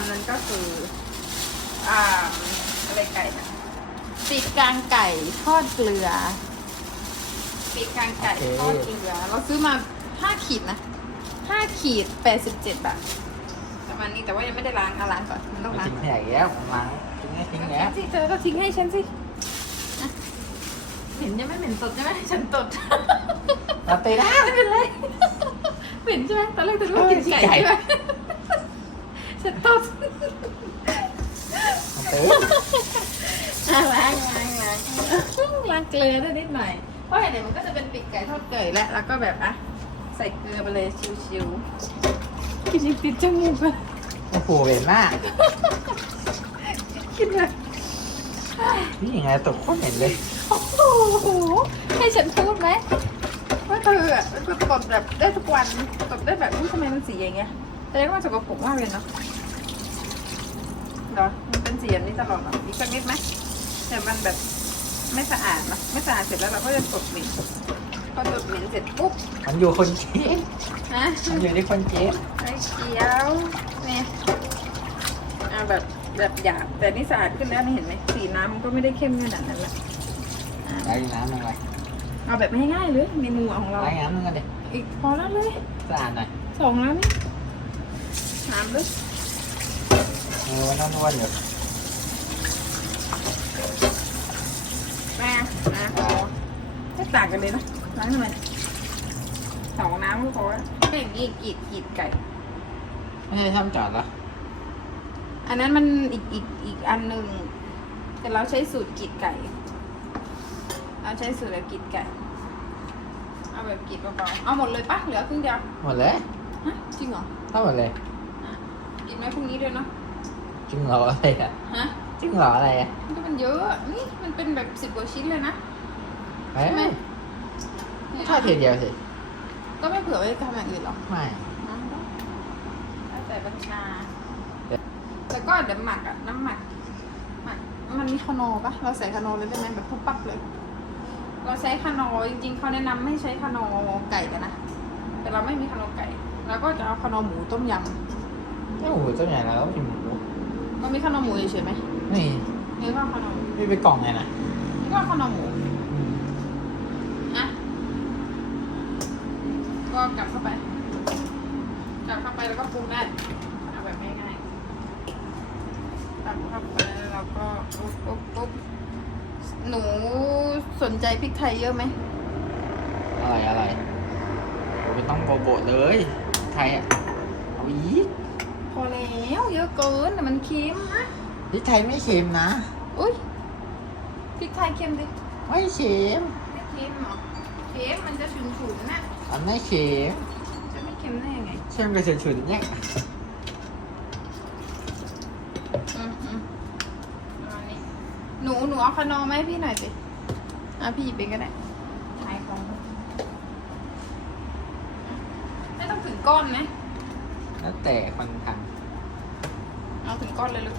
ำนั้นก็คืออ่าอะไรไก่นะปีกกลางไก่ทอดเกลือปีกกลางไก่ทอดเกลือ เราซื้อมาห้าขีดนะห้าขีดแปดสิบเจ็ดบาทประมาณนี้แต่ว่ายังไม่ได้ล้างเอาล้างก่อนมันต้องล้างทิ้งขยะแล้วล้างทิ้งให้ทิ้งแล้วสิเธอก็ทิ้งให้ฉันสิอะเหม็นยังไม่เหม็นสดใช่ไหมฉันตดเราเตะแล้วไม่เป็นไรเหม็นใช่ไหมตอนแรกเธอรู้ว่ากินไก่ไก่ใช่ไหม ฉันตดเราเตะอะล้างล้างล้างล้างเกลือด้วยนิดหน่อย เพราะเห็นเดี๋ยวมันก็จะเป็นปีกไก่ทอดเกยแล้วแล้วก็แบบอะใส่เกลือไปเลยชิวๆกินยังติดจมูกเลยโอ้โหเห็นมากกินเลยนี่ยังไงตกโคตรเหม็นเลย โอ้โหให้ฉันพูดไหมว่าเธออะเป็นคนตดแบบได้ทุกวันตดได้แบบอุ้ยทำไมมันสีอย่างเงี้ยแต่ก็มันสกปรกมากเลยเนาะเหรอมันเป็น สีอย่างนี้ตลอดเหรออีกสักนิดไหมแต่มันแบบไม่สะอาดเนอะไม่สะอาดเสร็จแล้วเราก็จะตดเหม็นพอตดเหม็นเสร็จปุ๊บมันอยู่คนเจ๊นะมันอยู่ที่คนเจ๊ไอ้เขียวเนี่ยอ่าแบบแบบหยาบแต่นี่สะอาดขึ้นแล้วนี่เห็นไหมสีน้ำมันก็ไม่ได้เข้มขนาดนั้นละอะล้างน้ำหน่อยเอาแบบง่ายๆเลยเมนูของเราล้างน้ำนึงกันดิอีกพอแล้วเลยสะอาดหน่อยสองแล้วนี่น้ำเลยเออมันนวลๆอยู่ แม่นะพอไม่ต่างกันเลยนะล้างทำไมเนี่ยสองน้ำก็พอแล้วไม่อย่างนี้กรีดกรีดไก่ ไม่ใช่ทำจอดเหรออันนั้นมันอีกอีกอีกอันหนึ่งแต่เราใช้สูตรกรีดไก่ เราใช้สูตรแบบกรีดไก่ เอาแบบกรีดเบาๆเอาหมดเลยปะเหลือครึ่งเดียวหมดเลยฮะจริงเหรอทั้งหมดเลย กินไว้พรุ่งนี้ด้วยเนาะจริงเหรออะไรอะฮะ จริงเหรออะไรอะมันก็มันเยอะอะนี่มันเป็นแบบสิบกว่าชิ้นเลยนะเอ้ยใช่ไหม เนี่ยทอดทีเดียวสิ ก็ไม่เผื่อไว้ทำอย่างอื่นหรอไม่แล้วแต่บัญชาเดี๋ยวแล้วก็เดี๋ยวหมักอะน้ำหมักหมัก มันมีคานอปะเราใส่คานอเลยได้ไหมแบบปุ๊บปั๊บเลย เราใช้คานอจริงๆเขาแนะนำไม่ใช้คานอไก่กันนะ แต่เราไม่มีคานอไก่ เราก็จะเอาคานอหมูต้มยไม่หมูตัวใหญ่แล้วกินหมูำ มันมีคานอหมูเฉยๆไหมนี่นี่ก็คานอหมูนี่ไปกล่องไงนะนี่ก็คานอหมูอืมอะก็กลับเข้าไป กลับเข้าไปแล้วก็ปรุงได้เอาแบบง่ายๆกลับเข้าไปแล้วก็ปุ๊บปุ๊บปุ๊บหนูสนใจพริกไทยเยอะไหมอะไรอะไรโอ้ไม่ต้องโปรโบทเลย ไทยอะเอาอีกพอแล้วเย อะเกินแต่มันเค็มนะที่ไทยไม่เค็มนะ อุ้ยพริกไทยเค็มดิไม่เค็มไม่เค็มเหรอเค็มมันจะฉุนๆนะมันไม่เค็มจะไม่เค็มได้ยังไงเค็มกับฉุนๆเนี่ยอืมอืมเอาอันนี้หนูหนูเอาขนมมาให้พี่หน่อยสิอะพี่หยิบเองก็ได้ขายของไม่ต้องถึงก้อนนะแล้วแต่คนท เอาถึงก้อนเลยลูก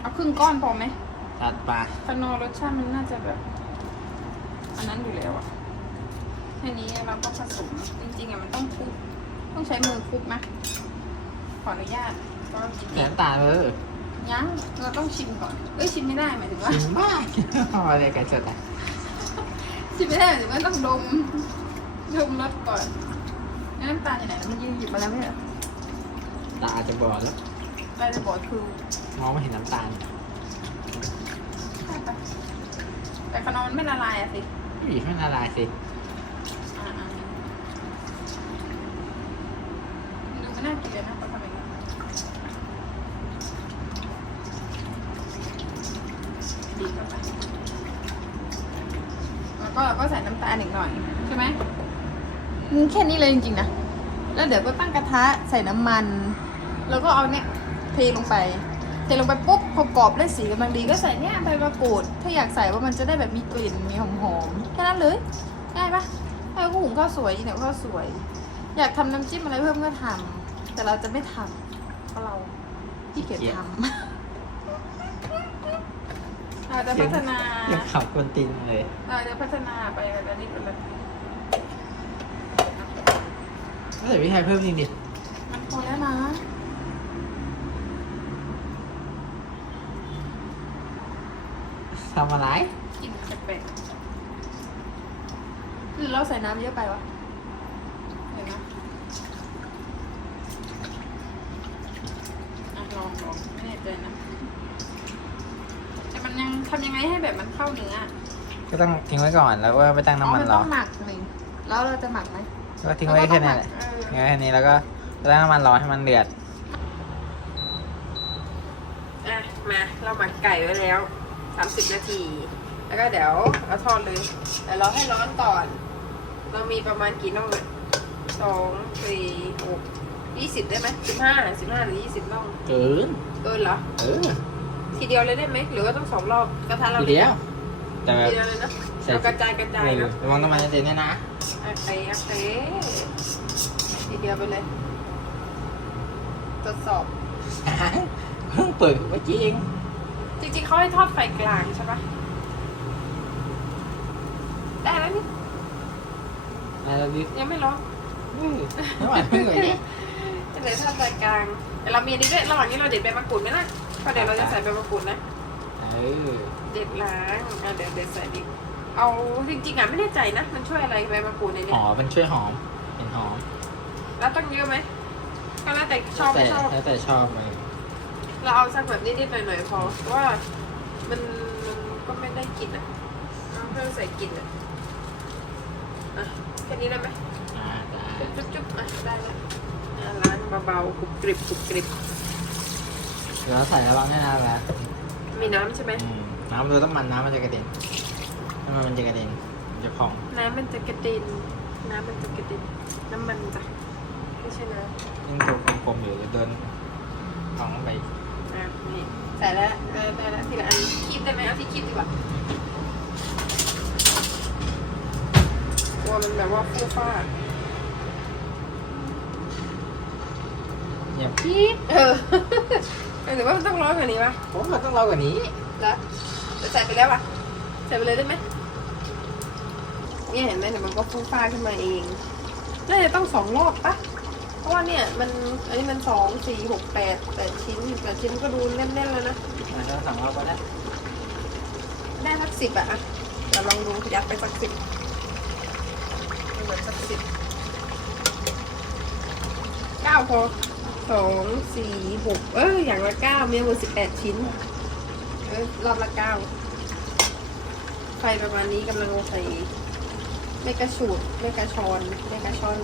เอาครึ่งก้อนพอไหมำตัดปลาขนมรสชาติมันน่าจะแบบ อันนั้นอยู่แล้วอะแค่นี้เราก็ผสมจริงๆอะมันต้องคลุกต้องใช้มือคลุกนะขออนุญาตก็จริงแต่น้ำตาลเออๆยังเราต้องชิมก่อนเอ้ยชิมไม่ได้หมายถึงว่า ชิมมากเอาอะไรกันสดอะชิมไม่ได้หมายถึงว่าต้องดมดมรสก่อนแล้วน้ำตาลอยู่ไหนนะมันยืนหยิบมาแล้วไม่ใช่เหรอ ตาจะบอดแล้วไปจะบอกคือมองไม่เห็นน้ำตาลใช่ปะแต่ขนมมันไม่ละลายอะสิพี่บีบให้ละลายสิอ่าๆดูไม่น่ากินเลยนะเขาทำอย่างนี้ดีเข้าไปแล้วก็เราก็ใส่น้ำตาลอีกหน่อยใช่ไหมอืมแค่นี้เลยจริงๆนะ แล้วเดี๋ยวก็ตั้งกระทะใส่น้ำมัน แล้วก็เอาเนี่ยเทลงไป เทลงไปปุ๊บพอกรอบได้สีกำลังดีก็ใส่เนี่ยใบมะกรูด ถ้าอยากใส่ว่ามันจะได้แบบมีกลิ่นมีหอมๆแค่นั้นเลยง่ายปะแล้วก็หุงข้าวสวยอีกเนี่ยข้าวสวย อยากทำน้ำจิ้มอะไรเพิ่มก็ทำแต่เราจะไม่ทำเพราะเราขี้เกียจทำเราจะพัฒนายังขับกวนตีนเลย เราจะพัฒนาไปอันนี้เป็นแบบก็ใส่พริกไทยเพิ่มจริงดิมันพอแล้วนะ ทำอะไร กินแปลกๆหรือเราใส่น้ำเยอะไปวะเห็นไหมอะลองลองไม่แน่ใจนะ แต่มันยังทำยังไงให้แบบมันเข้าเนื้ออะก็ต้องทิ้งไว้ก่อนแล้วก็ไปตั้งน้ำมันอ๋อรต้อองหมักหนึ่งแล้วเราจะหมักไหมก็ทิ้งไว้แค่นี้แหละเออ ทิ้งไว้แค่นี้แล้วก็ไปตั้งน้ำมันรอให้มันเดือด อะมาเราหมักไก่ไว้แล้ว สามสิบนาที แล้วก็เดี๋ยวเอาทอดเลยแต่เราให้ร้อนก่อน เรามีประมาณกี่น่องเนี่ยสองสี่หกยี่สิบได้ไหมสิบห้าสิบห้าหรือยี่สิบน่องเกินเกินเหรอเออทีเดียวเลยได้ไหมหรือว่าต้องสองรอบกระทะเราทีเดียวแต่แบบทีเดียวเลยนะใส่เรากระจายกระจายเออเนาะระวังน้ำมันจะเต็มเนี่ยนะโอเคโอเคทีเดียวไปเลยทดสอบเพิ่งเปิดเมื่อกี้เอง จริงๆเขาให้ทอดไฟกลางใช่ปะได้แล้วนี่อะไรดิยังไม่ร้อนน้ำมันเพิ่งเลยเนี่ยจะเหลือทอดไฟกลางแต่เรามีอันนี้ด้วยระหว่างนี้เราเด็ดใบมะกรูดไหมล่ะเพราะเดี๋ยวเราจะใส่ใบมะกรูดนะ เออเด็ดล้างอะเดี๋ยวเด็ดใส่ดิเอาจริงๆอะไม่แน่ใจนะ มันช่วยอะไรใบมะกรูดในหนี้อมมันช่วยหอม เป็นหอมแล้วต้องเยอะไหมก็แล้วแต่ชอบแต่ไม่ชอบแล้วแต่ชอบเลย เราเอาสักแบบนิดๆหน่อยๆพอเพราะว่ามันมันก็ไม่ได้กลินอะเอาเพื่อใส่กลินอะอะแค่นี้ได้ไหมอ่าได้จุ๊บๆอะได้แล้วอะล้างเบาๆกรุบกริบกรุบกริบเดี๋ยวเราใส่ระวังให้นานแล้วมีน้ำใช่ไหมอืมน้ำเราต้องมันน้ำมันจะกระเด็นน้ำมันมันจะกระเด็นมันจะพองน้ำมันจะกระเด็นน้ำมันจะกระเด็นน้ำมันจ้ะไม่ใช่น้ยิ่งตัวกลมๆอยู่จะโดนพองไปำอะ นี่ใส่แล้วได้ได้แล้วทีละอันคีบได้ไหมเอาที่คีบดีกว่าตัวมันแบบว่าฟูฟ้าอย่าคีบเออหรือว่ามันต้องร้อนกว่านี้ปะผมว่าต้องรอกว่านี้แล้วจะใส่ไปแล้วปะใส่ไปเลยได้ไหมเนี่ยเห็นไหมเดี๋ยวมันก็ฟูฟ้าขึ้นมาเองน่าจะต้องสองรอบปะเพ ราะว่าเนี่ยมันอันนี้มันสองสี่หกแปดแปดชิ้นแปดชิ้นก็ดูแน่นๆแล้วนะมันก็สั่งเราก็ได้ได้สักสิบอะอะเดี๋ยวลองดูยัดไปสักสิบเหมือนสักสิบเก้าพอสองสี่หกเอออย่างละเก้ามีทั้งหมดสิบแปดชิ้น เออรอบละเก้าไฟประมาณนี้กำลังใส่ไม่กระฉูดไม่กระชอนไม่กระชอน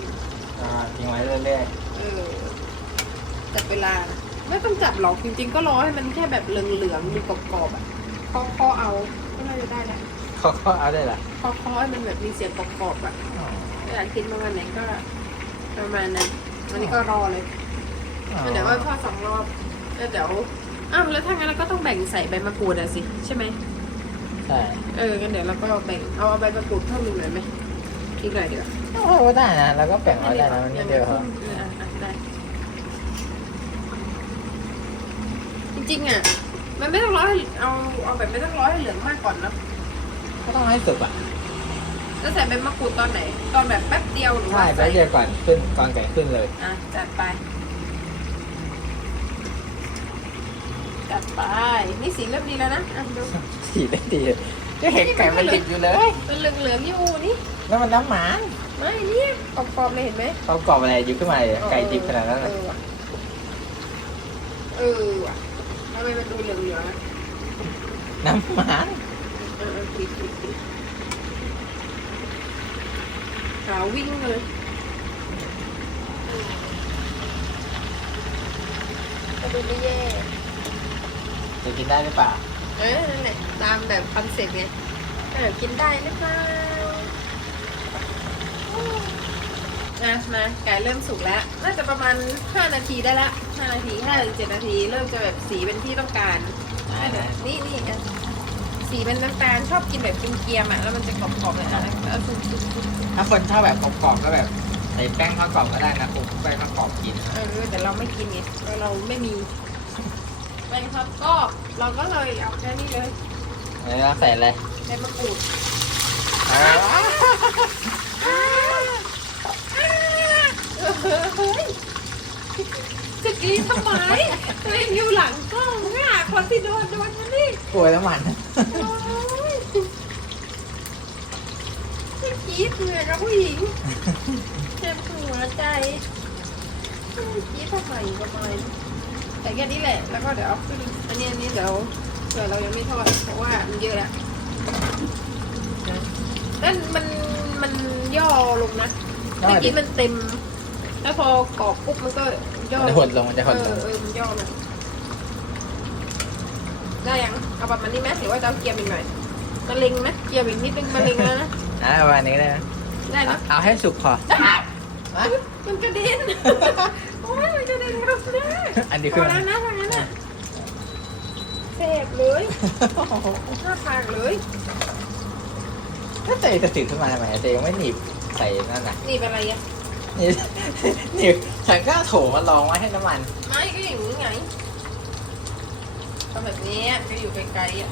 อ่าทิ้งไว้เรื่อยเออจับเวลานะไม่ต้องจับหรอกจริง ๆ ก็รอให้มันแค่แบบเหลืองๆมีกรอบๆอะเคาะเคาะเอาก็น่าจะได้แล้วๆเขาก็เอาได้ละเคาะเคาะให้มันแบบมีเสียงกรอบๆอะอยากกินประมาณไหนก็ ประมาณนั้นวันนี้ก็รอเลย เดี๋ยวว่าทอดสองรอบแล้วเดี๋ยวอ้าวแล้วถ้างั้นเราก็ต้องแบ่งใส่ใบมะกรูดอะสิ ใช่ไหมใช่ เอองั้นเดี๋ยวเราก็แบ่งเอาใบมะกรูดเพิ่มอีกหน่อยไหม อีกหน่อยเดียวาเอาได้นะเราก็แบ่งเอาได้นะมันนิดเดียวอครับออะอะได้จริงๆอะ มันไม่ต้องร้อยให้เอาเอาแบบไม่ต้องร้อยให้เหลืองมากก่อนเนอะก็ต้องให้สุกอะแล้วใส่ใบมะกรูดตอนไหน ตอนแบบแป๊บเดียวหรือใช่ว่าแป๊ใส่บเดียวก่อนขึ้นก่อนไก่ขึ้นเลย อะจัดไปจัดไปนี่สีเริ่มดีแล้วนะอะดูสีได้ดีก็เห็นไก่มันดิบอยู่เลยมันเหลืองเหลืองๆอยู่นี่ แล้วมันน้ำหมานไม่เนี่ยกรอบๆเลยเห็นไหมเขากรอบอะไรอยู่ขึ้นมาเลยไก่ดิบขนาดนั้นเอน่ะอว่ะเออว่ะทำไมมันดูเหลืองเหลืองๆอะน้ำหมานเออเออปิดปิดปิดขาววิ่งเลยก็ดูไม่แย่จะกินได้หรือเปล่า เออนั่นแหละตามแบบคอนเซ็ปต์ไงเออกินได้หรือเปล่า นะมาไก่เริ่มสุกแล้ว น่าจะประมาณ 5 นาทีได้ละ5นาที5ถึง7นาที เริ่มจะแบบสีเป็นที่ต้องการได้เดี๋ยวนะนี่นี่อะสีเป็นน้ำตาลชอบกินแบบเกรียมๆอะแล้วมันจะกรอบๆเลยอะเอาซุปๆถ้าคนชอบแบบกรอบๆก็แบบใส่แป้งทอดกรอบก็ได้นะคลุกแป้งทอดกรอบกินเออแต่เราไม่กินไงเพราะเราไม่มีแป้งทอดกรอบเราก็เลยเอาแค่นี้เลยแล้วใส่อะไรใส่มะกรูด อ๋อ เฮ้ ยจะกรีดทำไมตัวเองอยู่หลังกล้องอะคนที่โดนโดนนั่นนี่กลัวน้ำมันโอ้ยจะกรีดเหนื่อยกับผู้หญิงเจ็บหัวใจกรีดทำไมทำไมแต่แค่นี้แหละแล้วก็เดี๋ยวเอาขึ้นอันนี้อันนี้เดี๋ยวเดี๋ยวเรายังไม่ทอดเพราะว่ามันเยอะแล้วนั่นมันมันย่อลงนะเมื่อกี้มันเต็ม แล้วพอกรอบปุ๊บมันก็ย่อมันจะหดลงมันจะหดลง เออเออมันย่อมันได้ยังเอาประมาณนี้ไหมหรือว่าจะเอาเกียร์อีกหน่อยมาเล็งไหมเกียร์อีกนิดนึงมาเล็งแล้วนะอะวันนี้ได้ไหมได้นะเอาให้สุกพอ มันกระเด็นโอ้ยมันกระเด็นกระเด็นอันนี้พคืออแล้วนะทางนั้นน่ะเสพเลยหน้าผากเลยถ้าเตยจะติดขึ้นมาทำไมเตยยังไม่หนีบใส่นั่นน่ะนี่เป็นอะไรอะ นี่นี่ฉันก็เอาโถมาลองไว้ให้น้ำมัน ไม่ก็อย่างนี้ไงก็แบบนี้ก็อยู่ไกลๆอะ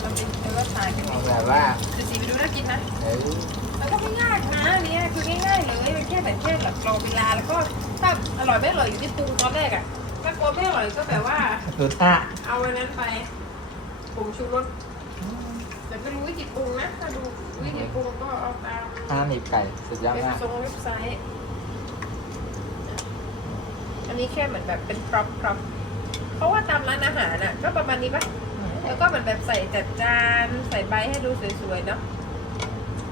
เราเป็นเราก็ถ่ายกันเอาแบบว่าจะสีไปดูน่ากินนะเอ้ยแล้วก็ไม่ยากนะอันเนี่ยคือง่ายๆเลยมันแค่แบบแค่แบบรอเวลาแล้วก็ถ้าอร่อยไม่อร่อยอยู่ที่ปรุงตอนแรกอะถ้ากลัวไม่อร่อยก็แบบว่าดูท่าเอาอันนั้นไปผงชูรส แต่ไม่รู้วิธีปรุงนะถ้าดูวิธีปรุงก็เอาตามท่าหนีบไก่สุดยอดเว็บมากทรงเว็บไซต์ อันนี้แค่เหมือนแบบเป็นพร็อพพร็อพเพราะว่าตามร้านอาหารน่ะ ก็ประมาณนี้ปะแล้วก็เหมือนแบบใส่จัดจานใส่ใบให้ดูสวยๆเนาะ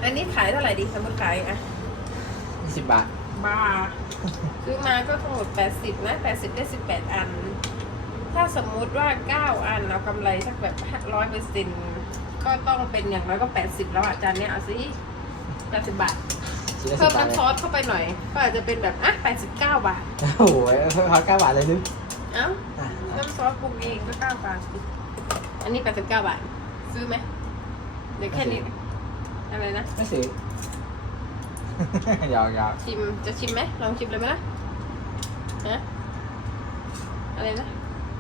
อันนี้ขายเท่าไหร่ดีสมมติขายอะสิบบาทบ้าซื้อมาก็ทั้งหมด80นะ80ได้18อัน ถ้าสมมุติว่า9อันเอากำไรสักแบบร้อยเปอร์เซ็น ก็ต้องเป็นอย่างน้อยก็80แล้วอะจานเนี้ยเอาสิ80บาท ชิ้นละสิเพิ่บมบาทน้ำซอสเข้าไปหน่อย ก็อาจจะเป็นแบบอะ89บาท โอ้โหพอเก้าบาทเลยนึกเอ้า อะน้ำซอสปรุงเองก็9บาทสิอันนี้89บาท ซื้อไหม เดี๋ยวแค่นี้ อะไรนะ ไม่ซื้อหยอกหยอกชิม จะชิมไหม ลองชิมเลยไหมล่ะฮะอะไรนะ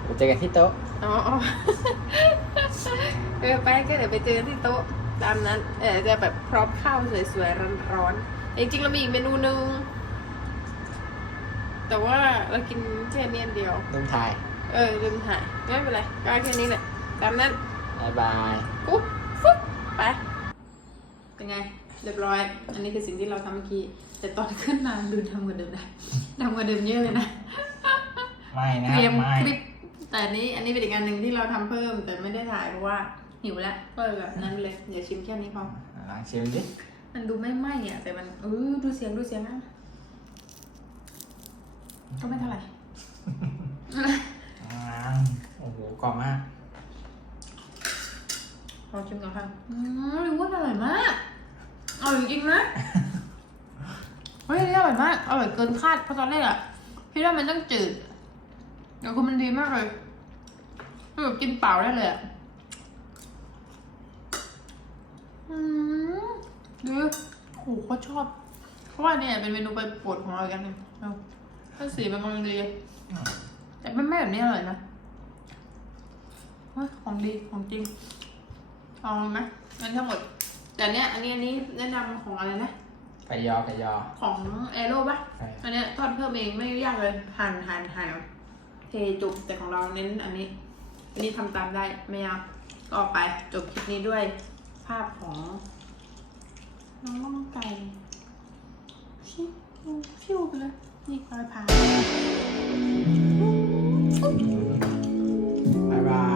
ไปเจอกันที่โต๊ะ อ๋ออ๋อ เออไปก็เดี๋ยวไปเจอที่โต๊ะตามนั้น เออจะแบบพร้อมข้าวสวยๆร้อนๆจริงๆเรามีอีกเมนูนึง แต่ว่าเรากินแค่นี้อันเดียวนุ่มไทยเออลืมถ่ายไม่เป็นไรก็แค่นี้แหละตามนั้นบายบายปุ๊บฟุ๊บไปเป็นไง เรียบร้อย อันนี้คือสิ่งที่เราทำเมื่อกี้ แต่ตอนขึ้นมาดูทำกว่าเดิมได้ทำกว่าเดิมเยอะเลยนะ ไม่นะเตรียมไม่คลิป แต่อันนี้อันนี้เป็นอีกอันหนึ่งที่เราทำเพิ่มแต่ไม่ได้ถ่ายเพราะว่า หิวแล้วก็เลยแบบนั้นไปเลยเดี๋ยวชิมแค่นี้พอลองชิมดิมันดูไม่ไหม้อะแต่มันเออดูเสียงดูเสียงนะก็ไม่เท่าไหร่อ่าโอ้โหกรอบมากลองชิมก่อนค่ะอืมรู้ว่าอร่อยมากอร่อยจริงๆนะเฮ้ยอันนี้อร่อยมากอร่อยเกินคาดเพราะตอนแรกอะพี่ว่ามันต้องจืดแต่คือมันดีมากเลยคือแบบกินเปล่าได้เลยอะ อืมดูโอ้โหเขาชอบ เพราะว่าเนี่ยเป็นเมนูไปโปรดของเราอีกอันหนึ่งเอาถ้าสีมันกำลังดีแต่ไม่ไม่แบบนี้อร่อยนะเฮ้ยของดีของจริงเอาไหมงั้นทั้งหมด แต่เนี้ยอันนี้อันนี้แนะนำของอะไรนะ ไก่ยอไก่ยอ ของแอโร่ปะใช่ อันเนี้ยทอดเพิ่มเองไม่ยากเลยหั่นหั่นหั่นเทจุกแต่ของเราเน้นอันนี้ อันนี้ทำตามได้ไม่ยากก็ออกไปจบคลิปนี้ด้วย ภาพของน้องม่องไก่ชิวชิวไปเลยนี่คอยพา บายบาย